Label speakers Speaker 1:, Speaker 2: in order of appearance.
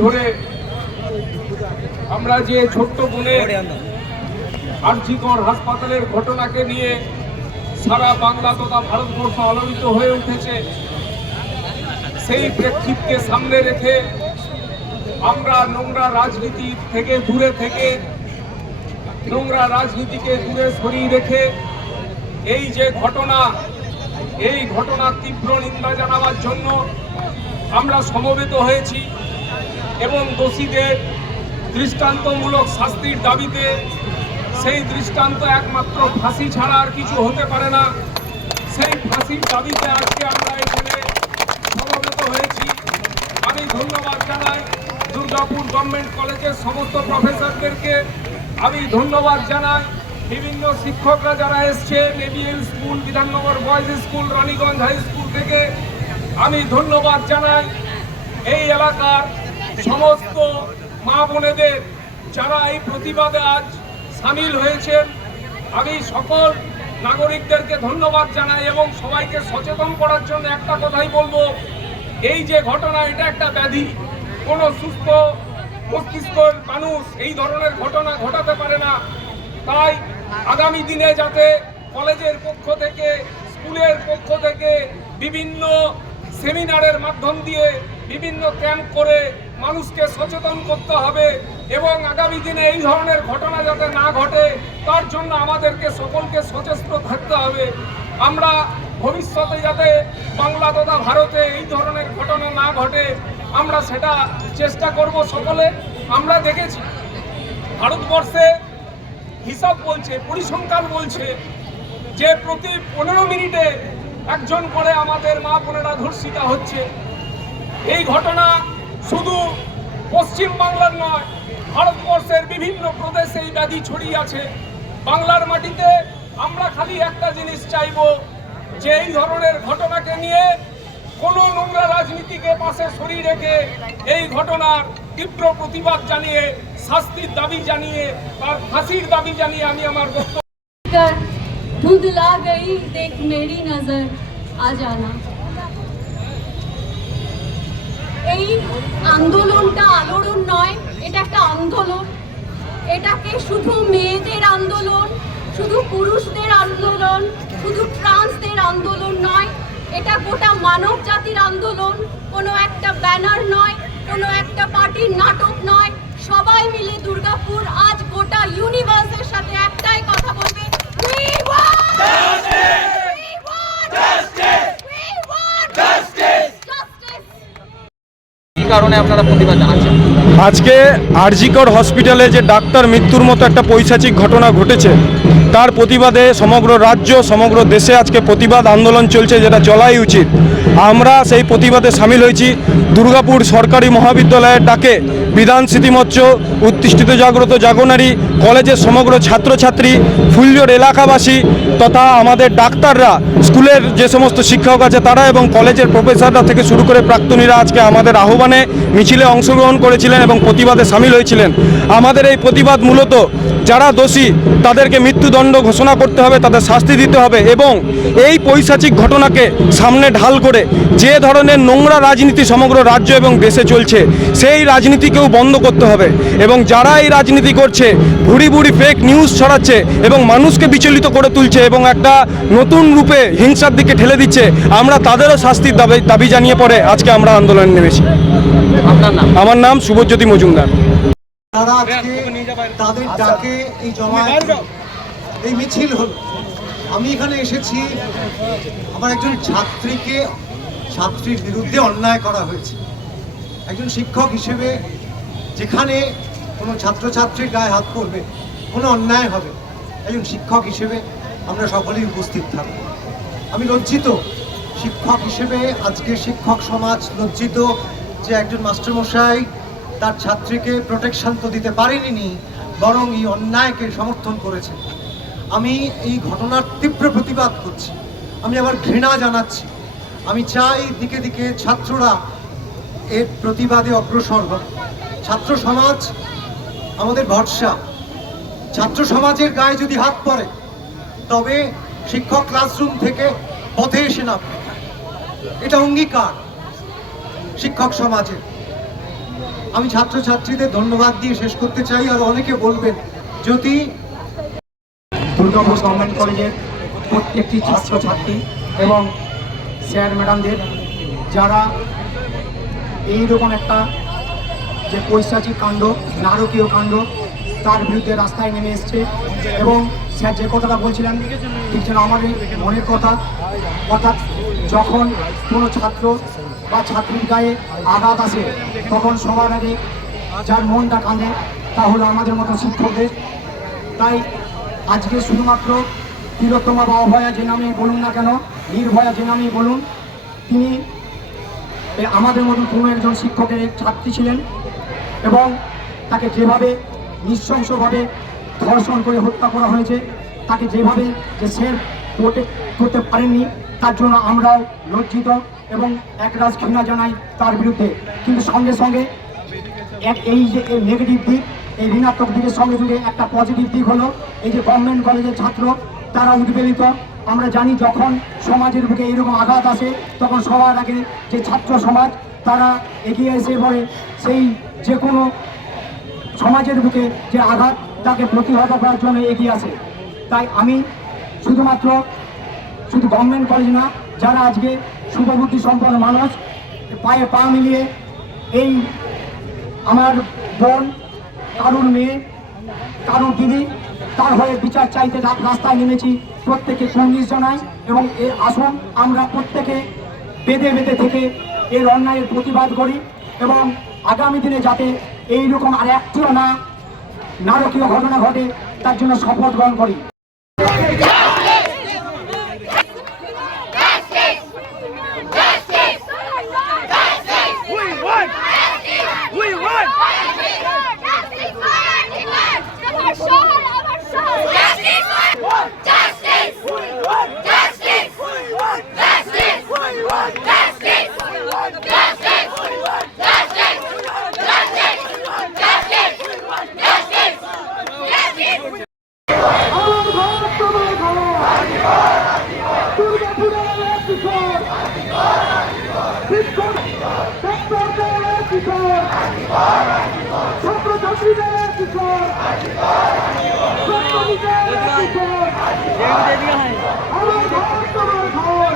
Speaker 1: ধরে আমরা যে ছোট্ট বোনের আর্জিকর হাসপাতালের ঘটনাকে নিয়ে সারা বাংলা তথা ভারতবর্ষ আলোড়িত হয়ে উঠেছে, সেই প্রেক্ষিতকে সামনে রেখে আমরা নোংরা রাজনীতি থেকে দূরে থেকে নোংরা রাজনীতিকে দূরে সরিয়ে রেখে এই যে ঘটনা এই ঘটনার তীব্র নিন্দা জানাবার জন্য আমরা সমবেত হয়েছি এবং দোষীদের দৃষ্টান্তমূলক শাস্তির দাবিতে সেই দৃষ্টান্ত একমাত্র ফাঁসি ছাড়া আর কিছু হতে পারে না। সেই ফাঁসির দাবিতে আজকে আমরা এখানে সমবেত হয়েছি। আমি ধন্যবাদ জানাই দুর্গাপুর গভর্নমেন্ট কলেজের সমস্ত প্রফেসরদেরকে। আমি ধন্যবাদ জানাই বিভিন্ন শিক্ষকরা যারা এসছে নেভিএল school Bidhannagar boys school Raniganj high school থেকে আমি ধন্যবাদ জানাই। এই এলাকার সমস্ত মা বোনেদের যারা এই প্রতিবাদে আজ সামিল হয়েছেন, আমি সকল নাগরিকদেরকে ধন্যবাদ জানাই এবং সবাইকে সচেতন করার জন্য একটা কথাই বলব, এই যে ঘটনা, এটা একটা ব্যাধি। কোনো সুস্থ মস্তিষ্কর মানুষ এই ধরনের ঘটনা ঘটাতে পারে না। তাই আগামী দিনে যাতে কলেজের পক্ষ থেকে, স্কুলের পক্ষ থেকে বিভিন্ন সেমিনারের মাধ্যম দিয়ে বিভিন্ন ক্যাম্প করে মানুষকে সচেতন করতে হবে এবং আগামী দিনে এই ধরনের ঘটনা যাতে না ঘটে, তার জন্য আমাদেরকে সকলকে সচেষ্ট থাকতে হবে। আমরা ভবিষ্যতে যাতে বাংলা তথা ভারতে এই ধরনের ঘটনা না ঘটে, আমরা সেটা চেষ্টা করব সকলে। আমরা দেখেছি, ভারতবর্ষে হিসাব বলছে, পরিসংখ্যান বলছে যে প্রতি পনেরো মিনিটে একজন করে আমাদের মা বোনেরা ধর্ষিতা হচ্ছে। এই ঘটনা শুধু পশ্চিম বাংলার নয়, ভারতবর্ষের বিভিন্ন প্রদেশে এই ব্যাধি ছড়িয়ে আছে। বাংলার মাটিতে আমরা খালি একটা জিনিস চাইব, যে এই ধরনের ঘটনাকে নিয়ে কোনো নোংরা রাজনীতিকে পাশে সরিয়ে রেখে এই ঘটনার তীব্র প্রতিবাদ জানিয়ে শাস্তির দাবি জানিয়ে তার ফাঁসির দাবি জানিয়ে আমি আমার বক্তব্য
Speaker 2: कर धुंधला गई देख मेरी नजर आ जाना এই আন্দোলনটা আলোড়ন নয় এটা একটা আন্দোলন এটাকে শুধু মেয়েদের আন্দোলন শুধু পুরুষদের আন্দোলন শুধু ট্রান্সদের আন্দোলন নয় এটা গোটা মানব জাতির আন্দোলন কোনো একটা ব্যানার নয় কোনো একটা পার্টির নাটক নয় সবাই মিলে দুর্গাপুর আজ গোটা ইউনিভার্সের সাথে একটাই কথা বলবে We want We want We want Justice!
Speaker 3: কি কারণে আপনারা প্রতিবাদ জানাচ্ছেন
Speaker 4: আজকে আরজিকর হসপিটালে যে ডাক্তার মৃত্যুর মতো একটা পৈশাচিক ঘটনা ঘটেছে তার প্রতিবাদে সমগ্র রাজ্য সমগ্র দেশে আজকে প্রতিবাদ আন্দোলন চলছে যেটা চলাই উচিত আমরা সেই প্রতিবাদে সামিল হয়েছি। দুর্গাপুর সরকারি মহাবিদ্যালয়ের ডাকে বিধান স্মৃতিমঞ্চ উত্তিষ্ঠিত জাগ্রত জাগনারী কলেজের সমগ্র ছাত্রছাত্রী ফুলজোর এলাকাবাসী তথা আমাদের ডাক্তাররা, স্কুলের যে সমস্ত শিক্ষক আছে তারা এবং কলেজের প্রফেসররা থেকে শুরু করে প্রাক্তনীরা আজকে আমাদের আহ্বানে মিছিলে অংশগ্রহণ করেছিলেন এবং প্রতিবাদে সামিল হয়েছিলেন। আমাদের এই প্রতিবাদ মূলত যারা দোষী, তাদেরকে মৃত্যুদণ্ড ঘোষণা করতে হবে, তাদের শাস্তি দিতে হবে এবং এই পৈশাচিক ঘটনাকে সামনে ঢাল করে যে ধরনের নোংরা রাজনীতি সমগ্র রাজ্য এবং দেশে চলছে সেই রাজনীতিকেও বন্ধ করতে হবে। এবং যারা এই রাজনীতি করছে ভুড়ি ভুড়ি ফেক নিউজ ছড়াচ্ছে এবং মানুষকে বিচলিত করে তুলছে এবং একটা নতুন রূপে হিংসার দিকে ঠেলে দিচ্ছে আমরা তাদেরও শাস্তির দাবি দাবি জানিয়ে পরে আজকে আমরা আন্দোলনে নেমেছি। আমার নাম শুভজ্যোতি মজুমদার।
Speaker 5: তারা আজকে তাদের ডাকে এই জমায়েত এই মিছিল হলো। আমি এখানে এসেছি আমার একজন ছাত্রীকে ছাত্রীর বিরুদ্ধে অন্যায় করা হয়েছে। একজন শিক্ষক হিসেবে যেখানে কোনো ছাত্রছাত্রীর গায়ে হাত পড়বে, কোনো অন্যায় হবে, একজন শিক্ষক হিসেবে আমরা সকলেই উপস্থিত থাকব। আমি লজ্জিত শিক্ষক হিসেবে আজকে শিক্ষক সমাজ লজ্জিত যে একজন মাস্টারমশাই তার ছাত্রীকে প্রোটেকশন তো দিতে পারেনি বরং এই অন্যায়কে সমর্থন করেছে আমি এই ঘটনার তীব্র প্রতিবাদ করছি। আমি আমার ঘৃণা জানাচ্ছি। আমি চাই দিকে দিকে ছাত্ররা এর প্রতিবাদে অগ্রসর হোক। ছাত্র সমাজ আমাদের ভরসা। ছাত্র সমাজের গায়ে যদি হাত পড়ে, তবে শিক্ষক ক্লাসরুম থেকে পথে এসে নামবে। এটা অঙ্গীকার শিক্ষক সমাজের। আমি ছাত্রছাত্রীদের ধন্যবাদ দিয়ে শেষ করতে চাই, আর অনেকে বলবেন যদি
Speaker 6: দুর্গাপুর গভর্নমেন্ট কলেজের প্রত্যেকটি ছাত্রছাত্রী এবং স্যার ম্যাডামদের, যারা এইরকম একটা যে পৈশাচিক কাণ্ড, নারকীয় কাণ্ড, তার বিরুদ্ধে রাস্তায় নেমে এসছে এবং স্যার যে কথাটা বলছিলেন, ঠিক যেন আমাদের মনের কথা, অর্থাৎ যখন কোনো ছাত্র বা ছাত্রীর গায়ে আঘাত আসে, তখন সবার আগে যার মনটা কাঁদে, তা হলো আমাদের মতো শিক্ষকদের। তাই আজকে শুধুমাত্র তিলোত্তমা বা অভয়া যে নামে বলুন না কেন নির্ভয়া যে নামেই বলুন, তিনি আমাদের মতো কোনো একজন শিক্ষকের ছাত্রী ছিলেন এবং তাকে যেভাবে নৃশংসভাবে ধর্ষণ করে হত্যা করা হয়েছে, তাকে যেভাবে যে সে প্রোটেক্ট করতে পারেননি, তার জন্য আমরাও লজ্জিত এবং একরাজ ঘৃণা জানাই তার বিরুদ্ধে। কিন্তু সঙ্গে সঙ্গে এক এই যে নেগেটিভ দিক, এই ঋণাত্মক দিকের সঙ্গে সঙ্গে একটা পজিটিভ দিক হলো, এই যে গভর্নমেন্ট কলেজের ছাত্র, তারা উদ্বেলিত আমরা জানি যখন সমাজের বুকে এইরকম আঘাত আসে, তখন সবার আগে যে ছাত্র সমাজ, তারা এগিয়ে এসে পড়ে সেই যে কোনো সমাজের বুকে যে আঘাত, তাকে প্রতিহত করার জন্য এগিয়ে আসে। তাই আমি শুধুমাত্র শুধু গভর্নমেন্ট কলেজ না, যারা আজকে শুভবুদ্ধি সম্পন্ন মানুষ, পায়ে পা মিলিয়ে এই আমার বোন কারুর মেয়ে, কারুর দিদি তার হয়ে বিচার চাইতে রাস্তায় নেমেছি প্রত্যেকে সংগীত জানাই এবং এর আসন আমরা প্রত্যেকে বেঁধে বেঁধে থেকে এর অন্যায়ের প্রতিবাদ করি এবং আগামী দিনে যাতে এই রকম আর একটিও না নারকীয় ঘটনা ঘটে, তার জন্য শপথ গ্রহণ করি
Speaker 7: আমার ঘর তোমার ঘর দুর্গাপুরের এক কিশোর শিক্ষক ডাক্তারদের এক কিশোর ছাত্রছাত্রীদের এক কিশোর ছাত্রীদের এক কিশোর আমার ঘর তোমার ঘর